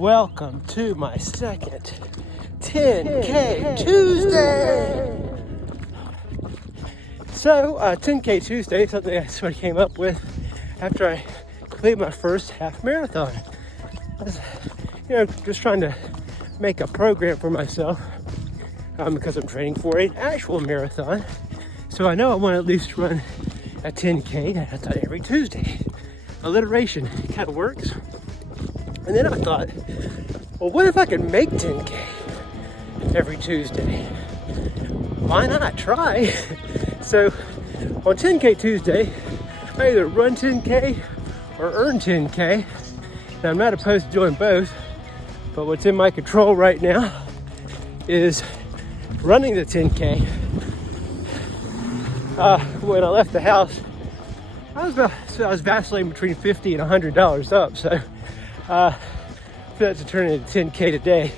Welcome to my second 10K Tuesday. So, 10K Tuesday is something I sort of came up with after I completed my first half marathon. I was, just trying to make a program for myself because I'm training for an actual marathon. So I know I want to at least run a 10K. I thought every Tuesday. Alliteration kind of works. And then I thought, well, what if I could make 10K every Tuesday? Why not try? So on 10K Tuesday, I either run 10K or earn 10K. Now I'm not opposed to doing both, but what's in my control right now is running the 10K. When I left the house, I was vacillating between $50 and $100 up. So for that to turn into 10K today,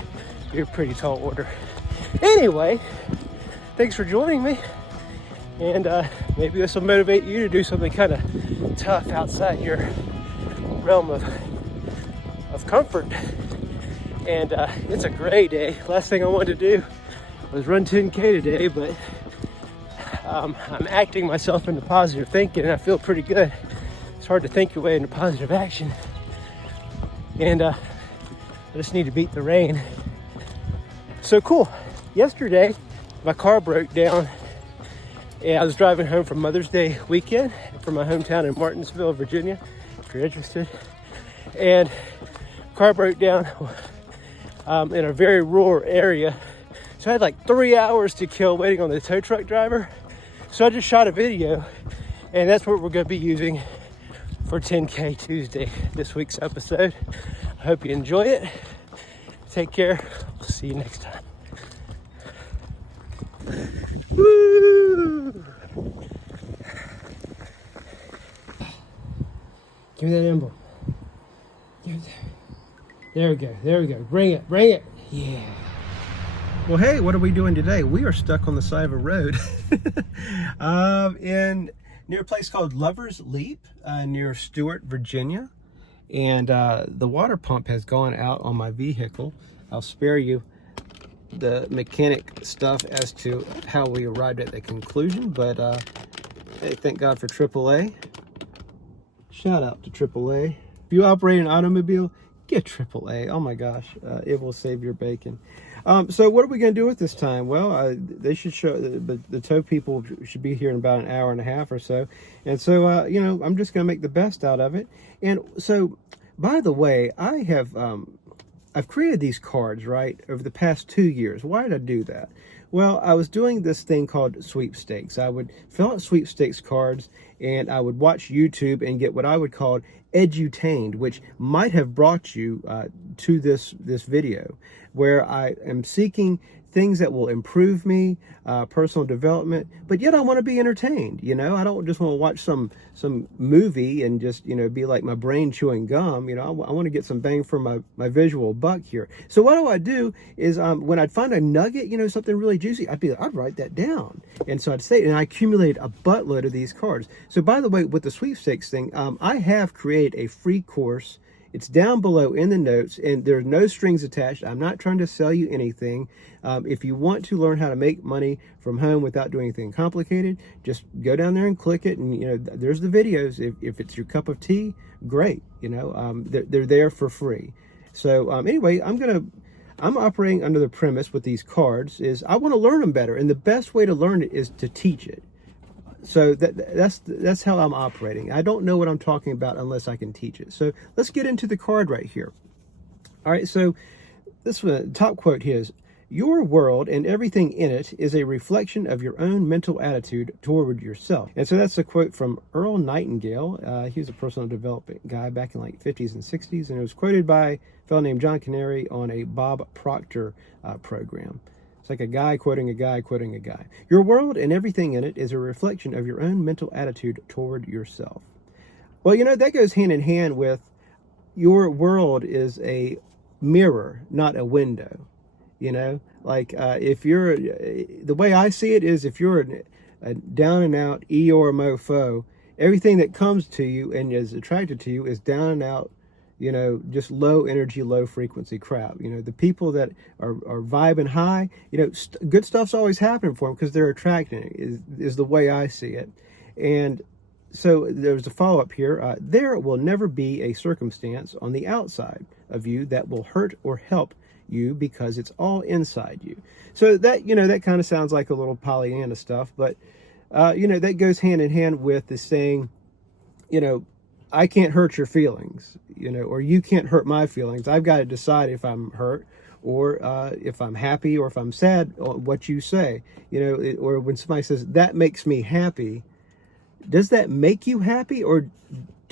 you're a pretty tall order. Anyway, thanks for joining me. And maybe this will motivate you to do something kind of tough outside your realm of comfort. And it's a great day. Last thing I wanted to do was run 10K today, but I'm acting myself into positive thinking, and I feel pretty good. It's hard to think your way into positive action. And I just need to beat the rain. So cool. Yesterday, my car broke down, and I was driving home from Mother's Day weekend from my hometown in Martinsville, Virginia, if you're interested. And car broke down in a very rural area. So I had like 3 hours to kill waiting on the tow truck driver. So I just shot a video, and that's what we're going to be using for 10K Tuesday, this week's episode. I hope you enjoy it. Take care. We'll see you next time. Woo! Give me that emblem. There we go. There we go. Bring it. Bring it. Yeah. Well, hey, what are we doing today? We are stuck on the side of a road near a place called Lover's Leap near Stewart, Virginia. And the water pump has gone out on my vehicle. I'll spare you the mechanic stuff as to how we arrived at the conclusion, but hey, thank God for AAA. Shout out to AAA. If you operate an automobile, get AAA. Oh my gosh, it will save your bacon. So what are we going to do with this time? Well, they should show, the tow people should be here in about an hour and a half or so. And so, I'm just going to make the best out of it. And so, by the way, I've created these cards, right, over the past 2 years. Why did I do that? Well, I was doing this thing called sweepstakes. I would fill out sweepstakes cards, and I would watch YouTube and get what I would call edutained, which might have brought you to this video, where I am seeking things that will improve me, personal development, but yet I want to be entertained. I don't just want to watch some movie and just be like my brain chewing gum. I want to get some bang for my visual buck here. So what I do is when I'd find a nugget, something really juicy, I'd write that down, and so I'd say, and I accumulate a buttload of these cards. So by the way, with the sweepstakes thing, I have created a free course. It's down below in the notes, and there are no strings attached. I'm not trying to sell you anything. If you want to learn how to make money from home without doing anything complicated, just go down there and click it, and there's the videos. If it's your cup of tea, great. They're there for free. So anyway, I'm operating under the premise with these cards is I want to learn them better, and the best way to learn it is to teach it. So that's how I'm operating. I don't know what I'm talking about unless I can teach it. So let's get into the card right here. All right, so this one, top quote here is, "Your world and everything in it is a reflection of your own mental attitude toward yourself." And so that's a quote from Earl Nightingale. He was a personal development guy back in like 50s and 60s, and it was quoted by a fellow named John Canary on a Bob Proctor program. It's like a guy quoting a guy quoting a guy. "Your world and everything in it is a reflection of your own mental attitude toward yourself." Well, that goes hand in hand with your world is a mirror, not a window. If you're, the way I see it is, if you're a down and out Eeyore mofo, everything that comes to you and is attracted to you is down and out, just low energy, low frequency crap. The people that are vibing high, good stuff's always happening for them because they're attracting it, is the way I see it. And so there's a follow-up here. There will never be a circumstance on the outside of you that will hurt or help you because it's all inside you. So that, that kind of sounds like a little Pollyanna stuff, but, that goes hand in hand with the saying, I can't hurt your feelings, or you can't hurt my feelings. I've got to decide if I'm hurt or if I'm happy or if I'm sad on what you say, or when somebody says that makes me happy, does that make you happy, or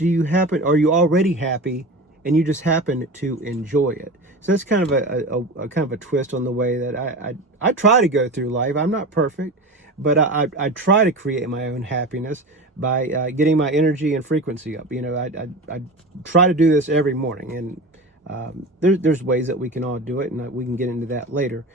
are you already happy and you just happen to enjoy it? So that's kind of a kind of a twist on the way that I try to go through life. I'm not perfect, but I try to create my own happiness by getting my energy and frequency up. I try to do this every morning, and there's ways that we can all do it, and we can get into that later.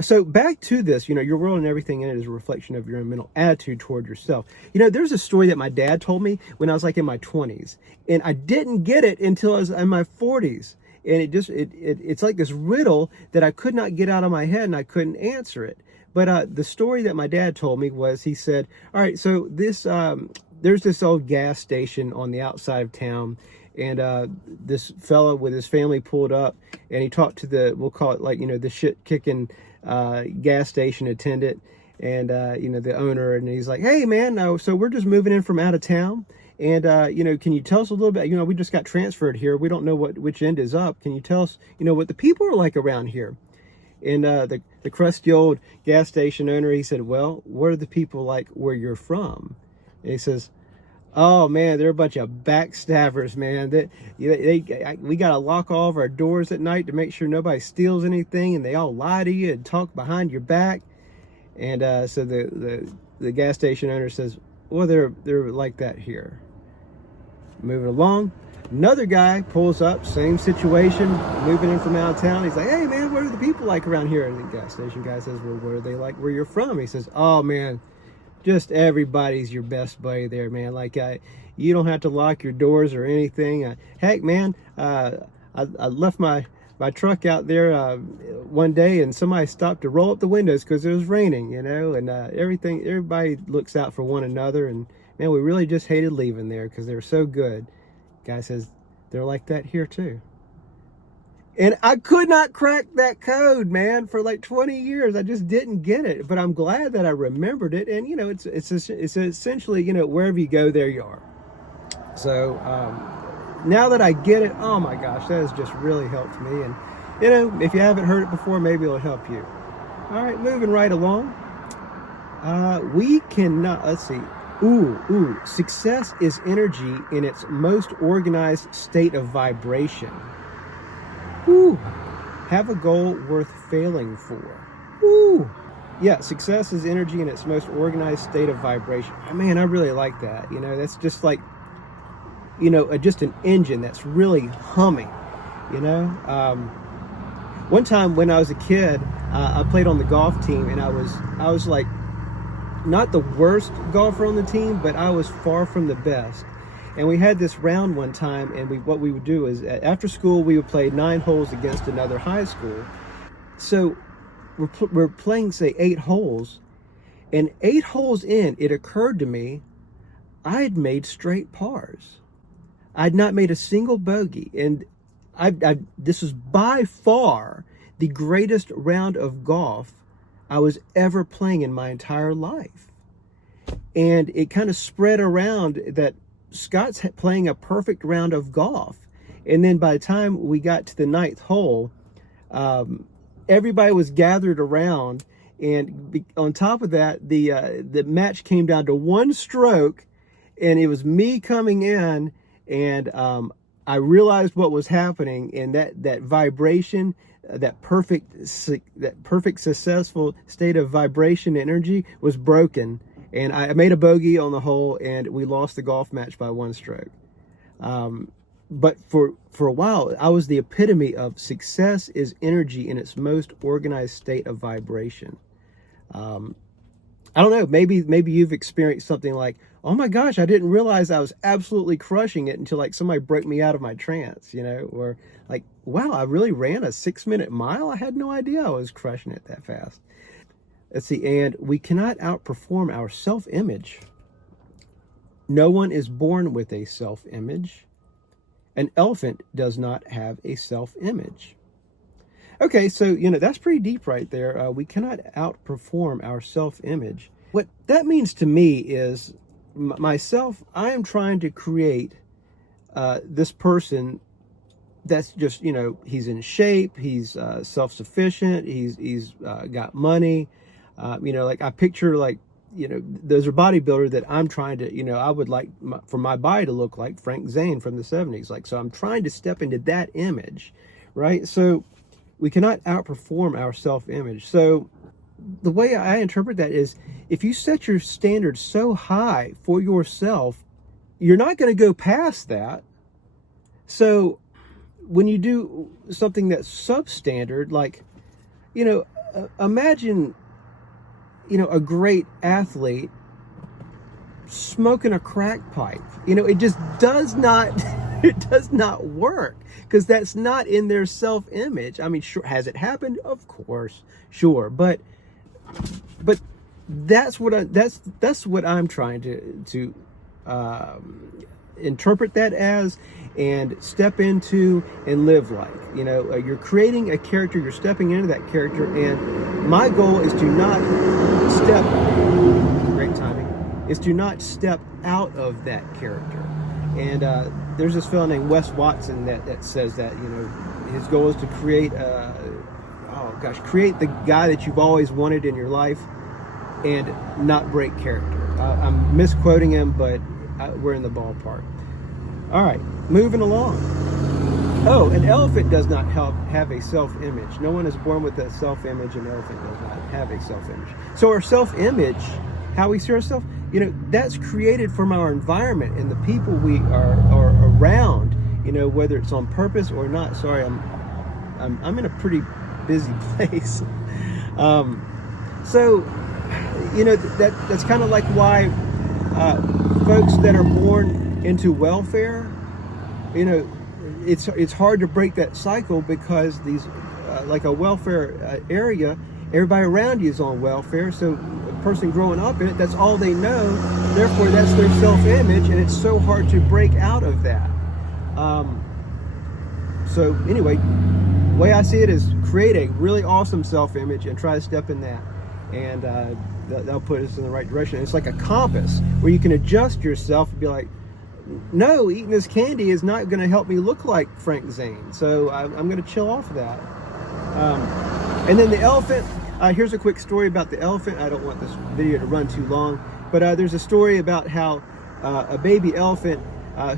So back to this, your world and everything in it is a reflection of your own mental attitude toward yourself. There's a story that my dad told me when I was like in my 20s, and I didn't get it until I was in my 40s. And it's like this riddle that I could not get out of my head, and I couldn't answer it. But the story that my dad told me was, he said, all right, so there's this old gas station on the outside of town, and this fellow with his family pulled up, and he talked to we'll call it like, the shit-kicking gas station attendant, and the owner, and he's like, hey man, so we're just moving in from out of town, and can you tell us a little bit, we just got transferred here, we don't know which end is up, can you tell us what the people are like around here? And the crusty old gas station owner, he said, well, what are the people like where you're from? And he says, oh man, they're a bunch of backstabbers, man. We got to lock all of our doors at night to make sure nobody steals anything, and they all lie to you and talk behind your back. And so the gas station owner says, well, they're like that here. Moving along, another guy pulls up, same situation, moving in from out of town. He's like, hey man, what are the people like around here? And the gas station guy says, well, what are they like where you're from? He says, oh man, just everybody's your best buddy there, man. Like, you don't have to lock your doors or anything. Heck, man, I left my truck out there one day, and somebody stopped to roll up the windows because it was raining, and everybody looks out for one another. And man, we really just hated leaving there because they were so good. Guy says, they're like that here too. And I could not crack that code, man, for like 20 years. I just didn't get it. But I'm glad that I remembered it. And, it's essentially, wherever you go, there you are. So now that I get it, oh my gosh, that has just really helped me. And, if you haven't heard it before, maybe it'll help you. All right, moving right along. We cannot, let's see. Success is energy in its most organized state of vibration. Have a goal worth failing for. Yeah, success is energy in its most organized state of vibration. Man, I really like that. That's just like, just an engine that's really humming, One time when I was a kid, I played on the golf team, and I was like, not the worst golfer on the team, but I was far from the best. And we had this round one time, and what we would do is after school we would play 9 holes against another high school. So we're playing, say, 8 holes, and 8 holes in, it occurred to me I had made straight pars. I'd not made a single bogey, and this was by far the greatest round of golf I was ever playing in my entire life. And it kind of spread around that Scott's playing a perfect round of golf. And then by the time we got to the 9th hole, everybody was gathered around. And on top of that, the match came down to 1 stroke, and it was me coming in, and I realized what was happening, and that vibration, that perfect successful state of vibration energy was broken, and I made a bogey on the hole, and we lost the golf match by 1 stroke. But for a while, I was the epitome of success is energy in its most organized state of vibration. I don't know, maybe you've experienced something like, oh my gosh, I didn't realize I was absolutely crushing it until like somebody broke me out of my trance, or like, wow, I really ran a 6-minute mile. I had no idea I was crushing it that fast. Let's see, and we cannot outperform our self-image. No one is born with a self-image. An elephant does not have a self-image. Okay, so, that's pretty deep right there. We cannot outperform our self-image. What that means to me is myself, I am trying to create this person that's just, he's in shape, he's self-sufficient, he's got money. Like I picture like, there's a bodybuilder that I'm trying to, I would like for my body to look like Frank Zane from the 70s. Like, so I'm trying to step into that image, right? So we cannot outperform our self-image. So the way I interpret that is if you set your standards so high for yourself, you're not going to go past that. So when you do something that's substandard, like, imagine, a great athlete smoking a crack pipe. It just does not, it does not work because that's not in their self-image. I mean, sure, has it happened? Of course, sure, but that's what I'm trying to interpret that as and step into and live like. You're creating a character, you're stepping into that character, and my goal is to not step, great timing, is to not step out of that character. And there's this fellow named Wes Watson that says that, his goal is to create create the guy that you've always wanted in your life and not break character. I'm misquoting him, but we're in the ballpark. All right, moving along. Oh, an elephant does not have a self-image. No one is born with a self-image. An elephant does not have a self-image. So our self-image, how we see ourselves, that's created from our environment and the people we are around, whether it's on purpose or not. Sorry, I'm in a pretty busy place. So, that's kind of like why folks that are born into welfare, it's hard to break that cycle because these, like a welfare area, everybody around you is on welfare. So a person growing up in it, that's all they know. Therefore, that's their self-image, and it's so hard to break out of that. So anyway, the way I see it is create a really awesome self-image and try to step in that. And that'll put us in the right direction. It's like a compass where you can adjust yourself and be like, no, eating this candy is not going to help me look like Frank Zane. So I'm going to chill off of that. And then the elephant, here's a quick story about the elephant. I don't want this video to run too long, but there's a story about how a baby elephant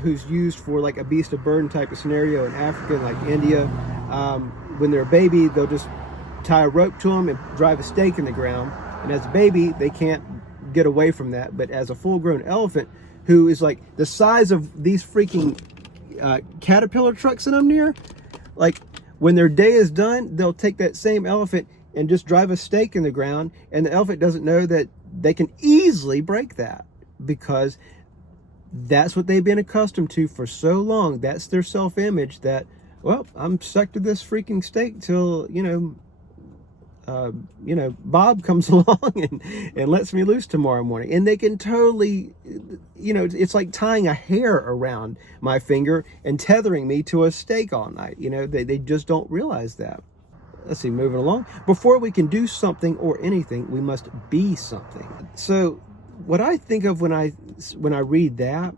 who's used for like a beast of burden type of scenario in Africa, like India, when they're a baby, they'll just tie a rope to them and drive a stake in the ground. And as a baby, they can't get away from that. But as a full-grown elephant, who is like the size of these freaking caterpillar trucks that I'm near, like when their day is done, they'll take that same elephant and just drive a stake in the ground, and the elephant doesn't know that they can easily break that because that's what they've been accustomed to for so long. That's their self-image that, well, I'm stuck to this freaking stake till, Bob comes along and lets me loose tomorrow morning. And they can totally, it's like tying a hair around my finger and tethering me to a stake all night. They just don't realize that. Let's see, moving along. Before we can do something or anything, we must be something. So what I think of when I read that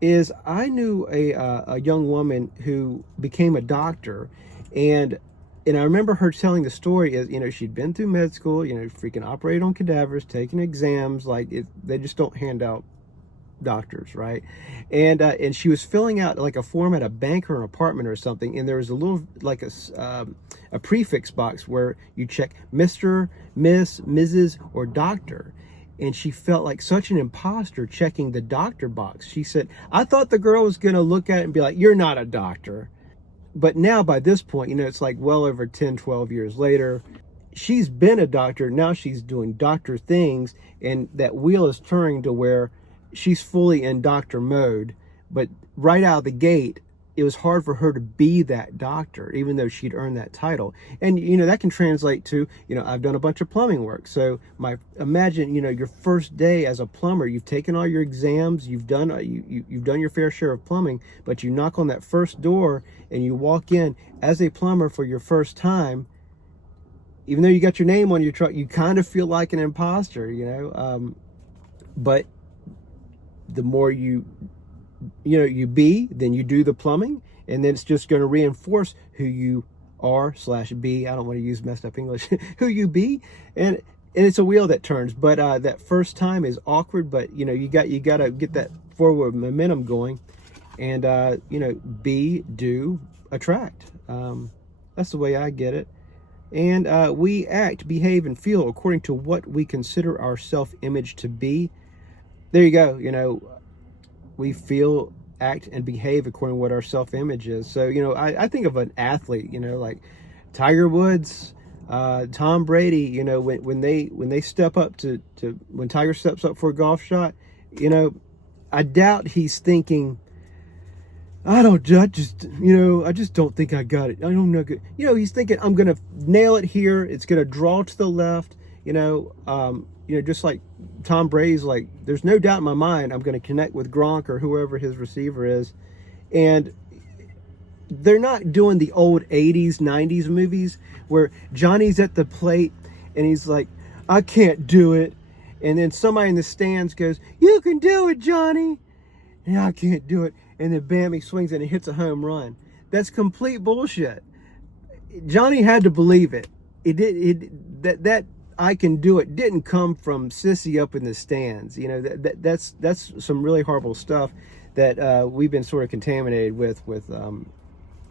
is I knew a young woman who became a doctor, and I remember her telling the story is, she'd been through med school, freaking operate on cadavers, taking exams, like they just don't hand out doctors, right? And she was filling out like a form at a bank or an apartment or something, and there was a little like a prefix box where you check Mr., Miss, Mrs., or Doctor. And she felt like such an imposter checking the doctor box. She said, I thought the girl was going to look at it and be like, you're not a doctor. But now by this point, it's like well over 10, 12 years later, she's been a doctor. Now she's doing doctor things, and that wheel is turning to where she's fully in doctor mode. But right out of the gate, it was hard for her to be that doctor, even though she'd earned that title. And, that can translate to, I've done a bunch of plumbing work. So imagine, your first day as a plumber, you've taken all your exams, you've done your fair share of plumbing, but you knock on that first door and you walk in as a plumber for your first time. Even though you got your name on your truck, you kind of feel like an imposter, but the more you be, then you do the plumbing, and then it's just going to reinforce who you are / be. I don't want to use messed up English. Who you be, and it's a wheel that turns. But that first time is awkward. But you got to get that forward momentum going, and be, do, attract. That's the way I get it. And we act, behave, and feel according to what we consider our self-image to be. There you go. We feel, act, and behave according to what our self-image is. So, I think of an athlete, like Tiger Woods, Tom Brady, when they step up when Tiger steps up for a golf shot, I doubt he's thinking, I just don't think I got it. I don't know. He's thinking, I'm going to nail it here. It's going to draw to the left, just like Tom Brady's like, there's no doubt in my mind I'm going to connect with Gronk or whoever his receiver is. And they're not doing the old 80s, 90s movies where Johnny's at the plate and he's like, I can't do it. And then somebody in the stands goes, you can do it, Johnny. And I can't do it. And then bam, he swings and he hits a home run. That's complete bullshit. Johnny had to believe it. That I can do it didn't come from sissy up in the stands. That's some really horrible stuff that we've been sort of contaminated with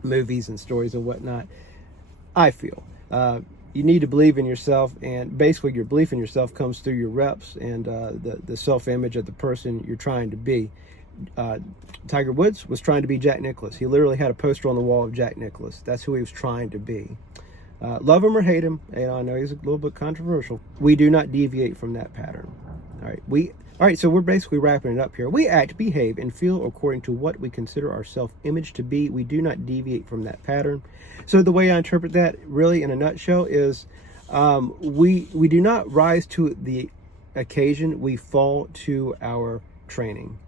movies and stories and whatnot. I feel you need to believe in yourself, and basically your belief in yourself comes through your reps and the self-image of the person you're trying to be. Tiger Woods was trying to be Jack Nicklaus. He literally had a poster on the wall of Jack Nicklaus. That's who he was trying to be. Love him or hate him, and I know he's a little bit controversial. We do not deviate from that pattern. All right, so we're basically wrapping it up here. We act, behave, and feel according to what we consider our self-image to be. We do not deviate from that pattern. So the way I interpret that, really in a nutshell, is we do not rise to the occasion. We fall to our training.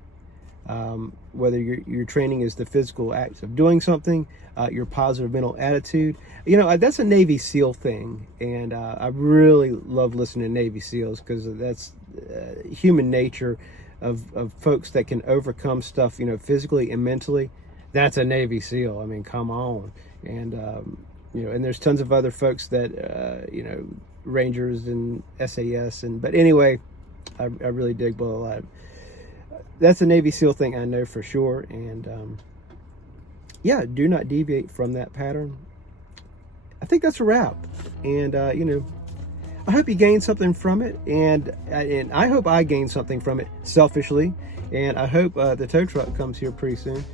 Whether your training is the physical acts of doing something, your positive mental attitude. That's a Navy SEAL thing, and I really love listening to Navy SEALs because that's human nature of folks that can overcome stuff, physically and mentally. That's a Navy SEAL. I mean, come on. And and there's tons of other folks that Rangers and SAS, but anyway, I really dig Bull Alive. That's a Navy SEAL thing, I know for sure. And do not deviate from that pattern. I think that's a wrap. And I hope you gained something from it, and I hope I gained something from it selfishly. And I hope the tow truck comes here pretty soon.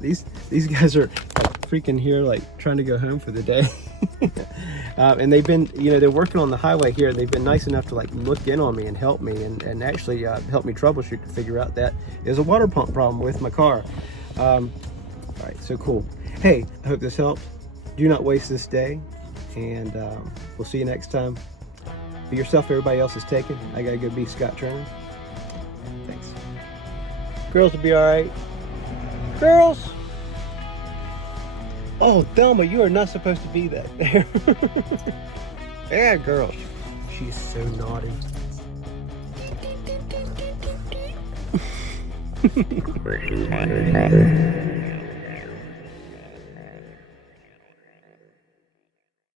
These guys are freaking here, like trying to go home for the day. And they've been, they're working on the highway here. They've been nice enough to like look in on me and help me, and actually help me troubleshoot to figure out that there's a water pump problem with my car. All right, so cool. Hey, I hope this helped. Do not waste this day, and we'll see you next time. Be yourself, everybody else is taken. I gotta go be Scott Turner. Thanks. Girls will be all right. Girls! Oh, Thelma, you are not supposed to be that there. Yeah, girls. She's so naughty.